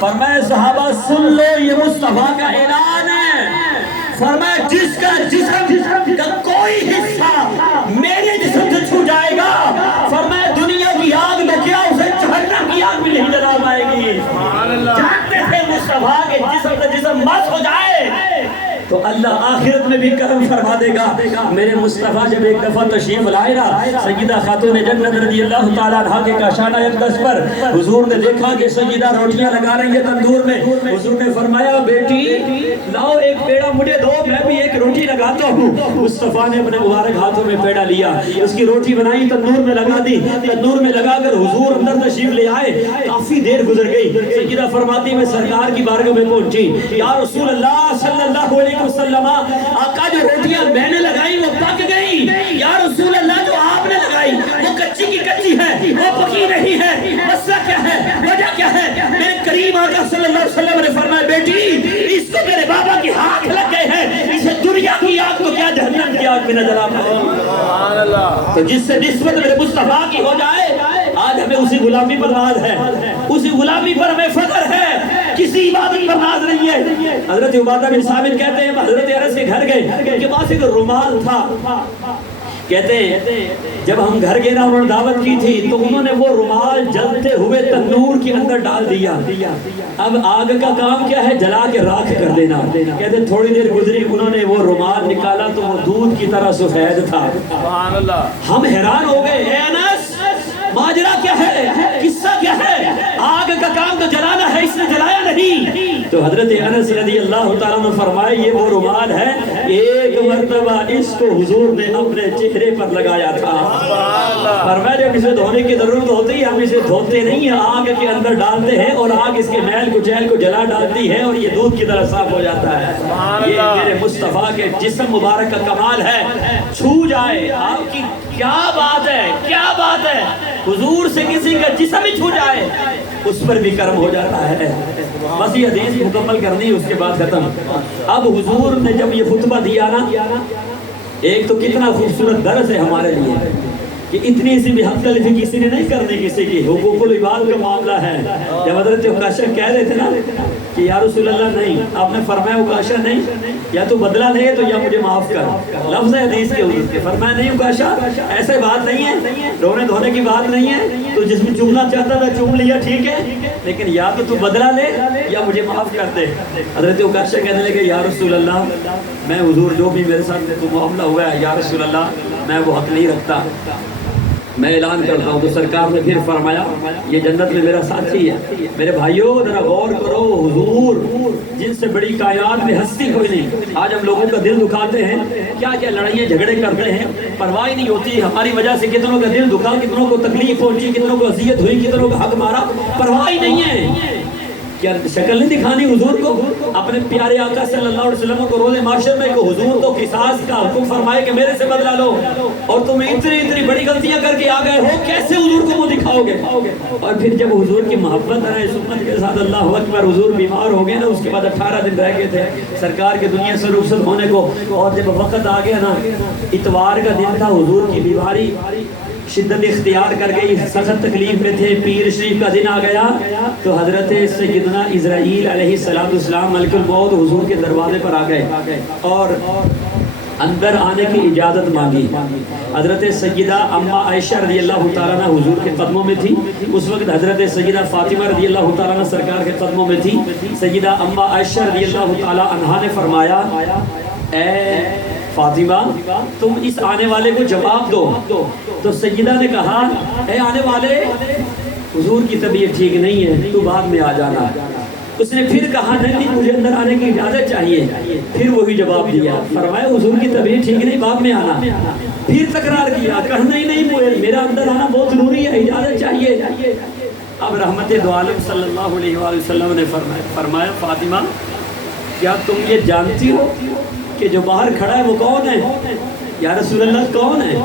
فرمائے صحابہ سن لو یہ مصطفیٰ کا اعلان ہے، فرمایا جس کا جسم کا کوئی حصہ میرے جسم سے چھو جائے گا، فرمایا دنیا کی آگ تو کیا اسے جہنم کی آگ بھی نہیں جلا پائے گی۔ جانتے تھے مصطفیٰ کے جسم سے جسم مس ہو جائے تو اللہ آخرت میں بھی کرم فرما دے گا۔ میرے مصطفیٰ جب ایک دفعہ تشریف لائے نا سیدہ خاتون جنت رضی اللہ تعالیٰ عنہ کے کاشانہ اقدس پر، حضور نے دیکھا کہ سیدہ روٹیاں لگا رہی ہے تندور میں، حضور نے فرمایا بیٹی لاؤ ایک پیڑا مجھے دو، میں بھی ایک روٹی لگاتا ہوں۔ مصطفیٰ نے اپنے مبارک ہاتھوں میں پیڑا لیا، اس کی روٹی بنائی، تندور میں لگا دی، تندور میں لگا کر حضور اندر تشریف لے آئے۔ کافی دیر گزر گئی، سیدہ فرماتی میں سرکار کی بارگاہ میں پہنچی، یا رسول اللہ صلی اللہ علیہ وسلم آقا جو روٹیاں میں نے لگائی وہ پک گئی، یا رسول اللہ جو آپ نے لگائی وہ کچی کی کچی ہے، وہ پکی نہیں ہے، مسئلہ کیا ہے، وجہ کیا ہے؟ میرے کریم آقا صلی اللہ علیہ وسلم نے فرمایا بیٹی اس کو میرے بابا کی ہاتھ لگ گئے ہیں، اسے دنیا کی آگ تو کیا جہنم کی آگ میں نہ جلا پائے۔ تو جس سے نسبت میرے مصطفیٰ کی ہو جائے، آج ہمیں اسی غلامی پر ناز ہے، اسی غلامی پر ہمیں فخر ہے، کسی عبادت پر ناز نہیں ہے۔ حضرت عبادہ بن ثابت کہتے ہیں حضرت انس کے گھر گئے، ان کے پاس ایک رومال تھا، کہتے ہیں جب ہم گھر گئے نا انہوں نے دعوت کی تھی تو انہوں نے وہ رومال جلتے ہوئے تنور کے اندر ڈال دیا۔ اب آگ کا کام کیا ہے؟ جلا کے راکھ کر دینا۔ کہتے ہیں تھوڑی دیر گزری انہوں نے وہ رومال نکالا تو وہ دودھ کی طرح سفید تھا۔ ہم حیران ہو گئے، اے انس ماجرا کیا ہے، قصہ کیا ہے؟ آگ کا کام تو جلانا ہے، اس نے جلایا نہیں۔ تو حضرت انس رضی اللہ تعالیٰ نے فرمایا یہ وہ رومال ہے، ایک مرتبہ اس کو حضور نے اپنے چہرے پر لگایا تھا۔ فرمایا جب اسے دھونے کی ضرورت ہوتی ہے ہم اسے دھوتے نہیں ہیں، آگ کے اندر ڈالتے ہیں اور آگ اس کے میل کو جیل کو جلا ڈالتی ہے اور یہ دودھ کی طرح صاف ہو جاتا ہے۔ یہ میرے مصطفیٰ کے جسم مبارک کا کمال ہے، چھو جائے آپ کی کیا بات ہے، کیا بات ہے، حضور سے کسی کا جسم ہی چھو جائے اس پر بھی کرم ہو جاتا ہے۔ بس یہ حدیث مکمل کرنی اس کے بعد ختم۔ اب حضور نے جب یہ خطبہ دیا نا، ایک تو کتنا خوبصورت درس ہے ہمارے لیے کہ اتنی سی بھی حد تلفی کسی نے نہیں کرنی کسی کی، حقوق العباد کا معاملہ ہے۔ جب حضرت عکاشہ کہہ رہے تھے نا کہ یا رسول اللہ نہیں، آپ نے فرمایا عکاشہ نہیں، یا تو بدلہ لے تو یا مجھے معاف کر، لفظ حدیث کے حضور کے، فرمایا نہیں عکاشہ ایسے بات نہیں ہے، رونے دھونے کی بات نہیں ہے، تو جس میں چومنا چاہتا تھا چوم لیا ٹھیک ہے، لیکن یا تو بدلہ لے یا مجھے معاف کر دے۔ حضرت عکاشہ کہنے لگے یا رسول اللہ میں حضور جو بھی میرے ساتھ تو معاملہ ہوا ہے یا رسول اللہ میں وہ حق نہیں رکھتا، میں اعلان کرتا ہوں۔ تو سرکار نے پھر فرمایا یہ جنت میں میرا ساتھی ہے۔ میرے بھائیوں ذرا غور کرو، حضور جن سے بڑی کائنات میں ہستی کوئی نہیں، آج ہم لوگوں کا دل دکھاتے ہیں، کیا کیا لڑائیاں جھگڑے کرتے ہیں، پرواہ نہیں ہوتی ہماری وجہ سے کتنوں کا دل دکھا، کتنوں کو تکلیف پہنچی، کتنوں کو اذیت ہوئی، کتنوں کو حق مارا، پرواہ ہی نہیں ہے۔ کیا شکل نہیں دکھانی حضور کو، اپنے پیارے آقا صلی اللہ علیہ وسلم کو روز محشر میں کہ حضور تو قصاص کا حکم فرمائے کہ میرے سے بدلہ لو، اور تم اتنی بڑی غلطیاں کر کے آ گئے ہو، کیسے حضور کو وہ دکھاؤ گے؟ اور پھر جب حضور کی محبت ہے اس امت کے ساتھ، اللہ اکبر، حضور بیمار ہو گئے نا، اس کے بعد 18 دن رہ گئے تھے سرکار کے دنیا سے رخصت ہونے کو، اور جب وقت آ گیا نا، اتوار کا دن تھا، حضور کی بیماری شدت اختیار کر گئی، سخت تکلیف میں تھے، پیر شریف کا دن آ گیا، تو حضرت سیدنا اسرائیل علیہ السلام ملک الموت حضور کے دروازے پر آ گئے اور اندر آنے کی اجازت مانگی۔ حضرت سیدہ اما عائشہ رضی اللہ تعالیٰ عنہ حضور کے قدموں میں تھی، اس وقت حضرت سیدہ فاطمہ رضی اللہ تعالیٰ عنہ سرکار کے قدموں میں تھی۔ سیدہ اما عائشہ رضی اللہ تعالیٰ عنہ نے فرمایا اے فاطمہ تم اس آنے والے کو جواب دو۔ تو سیدہ نے کہا اے آنے والے حضور کی طبیعت ٹھیک نہیں ہے، تو بعد میں آ جانا۔ اس نے پھر کہا نہیں مجھے اندر آنے کی اجازت چاہیے، پھر وہی جواب دیا، فرمایا حضور کی طبیعت ٹھیک نہیں، بعد میں آنا۔ پھر تکرار کیا، کہا نہیں میرا اندر آنا بہت ضروری ہے، اجازت چاہیے۔ اب رحمت دو عالم صلی اللہ علیہ وآلہ وسلم نے فرمایا فاطمہ کیا تم یہ جانتی ہو کہ جو باہر کھڑا ہے وہ کون ہے؟ یا رسول اللہ کون ہے؟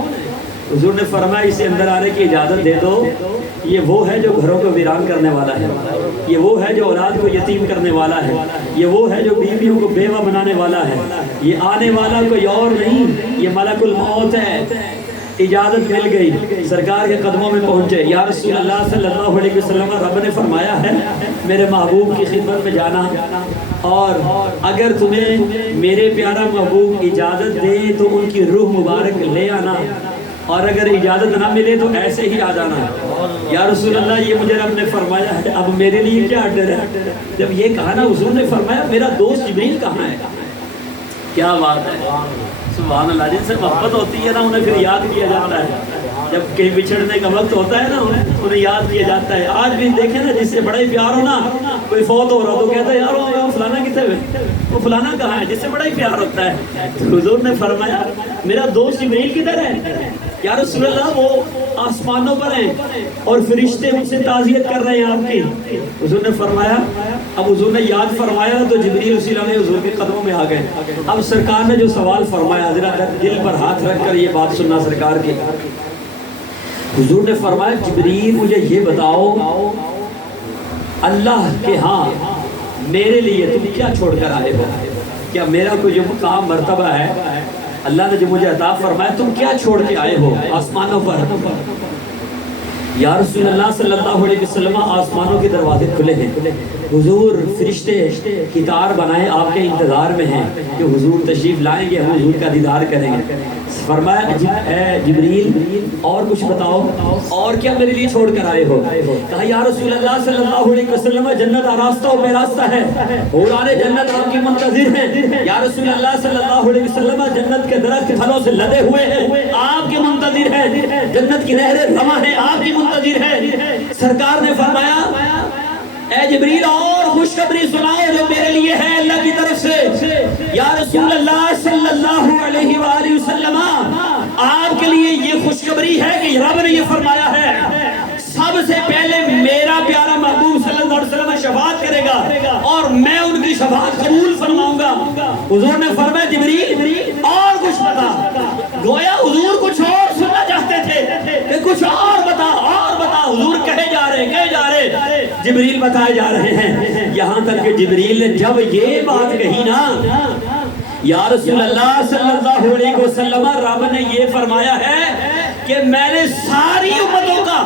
حضور نے فرمایا اسے اندر آنے کی اجازت دے دو، یہ وہ ہے جو گھروں کو ویران کرنے والا ہے، یہ وہ ہے جو اولاد کو یتیم کرنے والا ہے، یہ وہ ہے جو بیویوں کو بیوہ بنانے والا ہے، یہ آنے والا کوئی اور نہیں، یہ ملک الموت ہے۔ اجازت مل گئی، سرکار کے قدموں میں پہنچے، یا رسول اللہ صلی اللہ علیہ وسلم رب نے فرمایا ہے میرے محبوب کی خدمت میں جانا، اور اگر تمہیں میرے پیارا محبوب اجازت دے تو ان کی روح مبارک لے آنا، اور اگر اجازت نہ ملے تو ایسے ہی آ جانا۔ یا رسول اللہ یہ مجھے رب نے فرمایا ہے، اب میرے لیے کیا ڈر ہے؟ جب یہ کہا نا حضور نے فرمایا میرا دوست جبریل کہاں ہے؟ کیا بات ہے، سبحان اللہ، جن سے محبت ہوتی ہے نا انہیں پھر یاد کیا جاتا ہے، جب کہیں بچھڑنے کا وقت ہوتا ہے نا انہیں یاد کیا جاتا ہے۔ آج بھی دیکھیں نا جس سے بڑا ہی پیار ہو نا، کوئی فوت ہو رہا تو کہتا ہے یار وہ فلانا کتنے ہوئے، وہ فلانا کہاں ہے، جس سے بڑا ہی پیار ہوتا ہے۔ تو حضور نے فرمایا میرا دوست جبریل کدھر ہے؟ یا رسول اللہ وہ آسمانوں پر ہیں اور فرشتے ان سے تعزیت کر رہے ہیں آپ کی۔ حضور نے فرمایا، اب حضور نے یاد فرمایا تو جبریل اسی لمحے حضور کے قدموں میں آ گئے۔ اب سرکار نے جو سوال فرمایا ذرا دل پر ہاتھ رکھ کر یہ بات سننا سرکار کی۔ حضور نے فرمایا جبریل مجھے یہ بتاؤ اللہ کے ہاں میرے لیے تم کیا چھوڑ کر آئے ہو؟ کیا میرا کوئی جو مقام مرتبہ ہے اللہ نے جو مجھے عطا فرمایا تم کیا چھوڑ کے آئے ہو آسمانوں پر؟ یا رسول اللہ صلی اللہ علیہ وسلم آسمانوں کے دروازے کھلے ہیں، حضور فرشتے قطار بنائے آپ کے انتظار میں ہیں کہ حضور تشریف لائیں گے، ہم حضور کا دیدار کریں گے۔ فرمایا اے جبریل اور کچھ بتاؤ، اور کیا میرے لیے چھوڑ کر آئے ہو؟ کہا یا رسول اللہ صلی اللہ علیہ وسلم جنت آراستہ و بے راستہ ہے، حوران جنت آپ کی منتظر ہیں۔ یا رسول اللہ صلی اللہ علیہ وسلم جنت کے درخت پھلوں سے لدے ہوئے ہیں، آپ کے منتظر ہیں، جنت کی نہریں رواں ہیں، آپ کی منتظر ہے۔ سرکار نے فرمایا اے جبریل اور خوشخبری سنائے جو میرے لیے ہے اللہ کی طرف سے۔ یا رسول اللہ صلی اللہ علیہ وآلہ وسلم آپ کے لیے یہ خوشخبری ہے کہ رب نے یہ فرمایا ہے سب سے پہلے میرا پیارا محبوب صلی اللہ علیہ وسلم شفاعت کرے گا اور میں ان کی شفاعت قبول فرماؤں گا۔ حضور نے فرمایا جبریل اور کچھ بتا، گویا حضور کچھ اور سننا چاہتے تھے کہ کچھ اور بتا حضور کہے جا رہے جبریل بتائے جا رہے ہیں، یہاں تک کہ جبریل نے جب یہ بات کہی نا یا رسول اللہ صلی اللہ علیہ وسلم رب نے یہ فرمایا ہے کہ میں نے ساری امتوں کا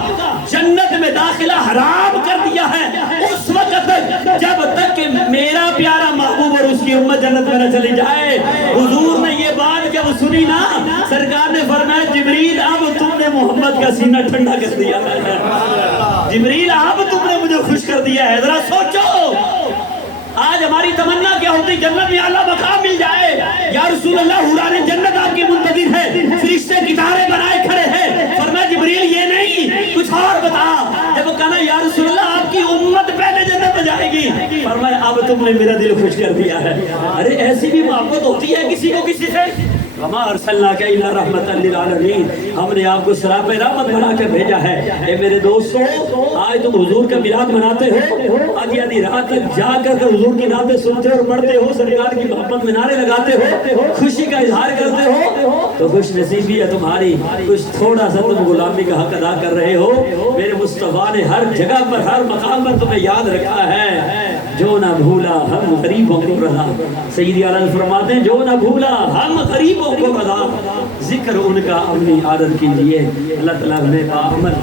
جنت میں داخلہ حرام کر دیا ہے اس وقت تک جب تک کہ میرا پیارا محبوب اور اس کی امت جنت میں نہ چلی جائے۔ حضور نے یہ بات جب سنی نا، سرکار نے فرمایا جبریل اب تم نے محمد کا سینہ ٹھنڈا کر دیا ہے، جبریل اب تم نے مجھے خوش کر دیا ہے۔ ذرا سوچو آج ہماری تمنا کیا ہوتی، جنت میں اعلیٰ مقام مل جائے۔ یا رسول اللہ حوران جنت آپ کی منتظر ہے، فرشتے کتاریں بنائے کھڑے ہیں، فرمایا جبریل یہ نہیں کچھ اور بتا۔ جب وہ کہنا یا رسول اللہ آپ کی امت پہلے جنت میں جائے گی، فرمایا اب تم نے میرا دل خوش کر دیا ہے۔ ارے ایسی بھی محبت ہوتی ہے کسی کو کسی سے؟ وما ارسلناک الا رحمۃ للعالمین، ہم نے آپ کو سراپ رحمت بنا کر بھیجا ہے۔ اے میرے دوستو، آج تم حضور کا میلاد مناتے ہو، آدھی آدھی رات تک جا کر حضور کی نعتیں سنتے اور پڑھتے ہو، سرکار کی محبت میں نعرے لگاتے ہو، خوشی کا اظہار کرتے ہو، تو خوش نصیبی ہے تمہاری، کچھ تھوڑا سا تم غلامی کا حق ادا کر رہے ہو۔ میرے مصطفیٰ نے ہر جگہ پر ہر مقام پر تمہیں یاد رکھا ہے۔ جو نہ بھولا ہم غریبوں کو رضا، سیدی اعلیٰ فرماتے ہیں جو نہ بھولا ہم غریبوں کو رضا، ذکر ان کا اپنی عادت کیجیے۔ اللہ تعالیٰ ہمیں باعمل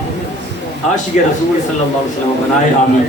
عاشق رسول صلی اللہ علیہ وسلم بنائے، آمین۔